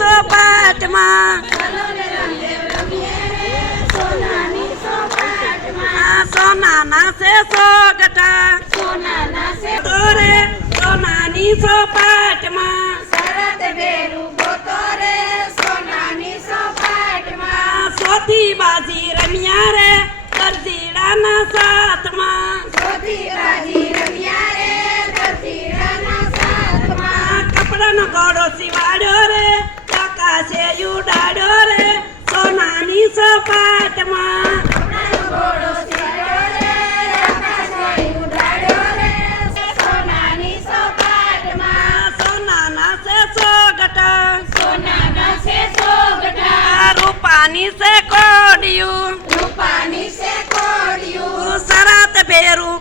ચોપાટમાં સોનાના છે સોગટા તોરે સોનાની ચોપાટમાં સોથી બાજી રમ્યા રે દરજીડાના સાથમાં કપડાનો ઘોડો સીવાડ્યો રે આકાશે ઉડાડ્યો રે સોનાની ચોપાટમાં સોનાના છે સોગટા રૂપાની છે કોડિયું શરત ભેરું